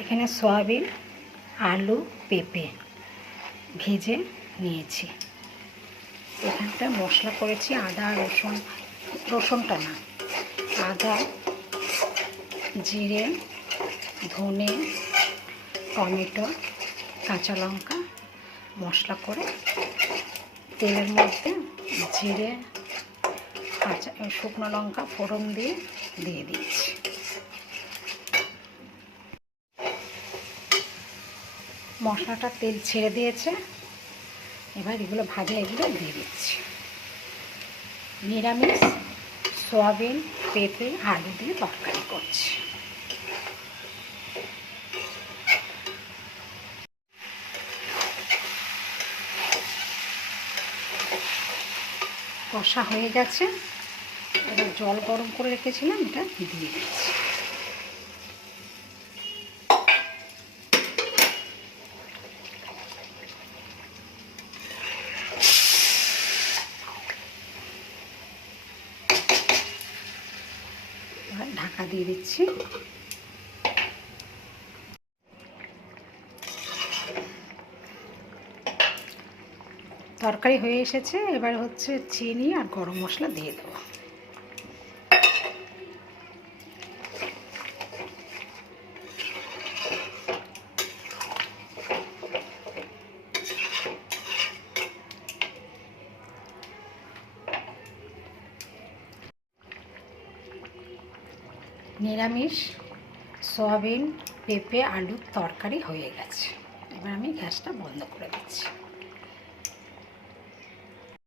এখানে সয়াবিন, আলু, পেঁপে ভেজে নিয়েছি। এখানটা মশলা করেছি আদা, রসুনটা না, আদা, জিরে, ধনে, টমেটো, কাঁচা লঙ্কা মশলা করে তেলের মধ্যে জিরে, শুকনো লঙ্কা ফোড়ন দিয়ে দিয়েছি। মশলাটা তেল ছেড়ে দিয়েছে, এবার এগুলো এগুলো দিয়ে দিচ্ছি। নিরামিষ সয়াবিন, পেঁপে, আলু দিয়ে তরকারি করছি। কষা হয়ে গেছে, এবার জল গরম করে রেখেছিলাম, এটা দিয়ে দিচ্ছি। এবার ঢাকা দিয়ে দিচ্ছি। তরকারি হয়ে এসেছে, এবার হচ্ছে চিনি আর গরম মশলা দিয়ে দেবো। নিরামিষ সয়াবিন, পেঁপে, আলুর তরকারি হয়ে গেছে। এবার আমি গ্যাসটা বন্ধ করে দিচ্ছি।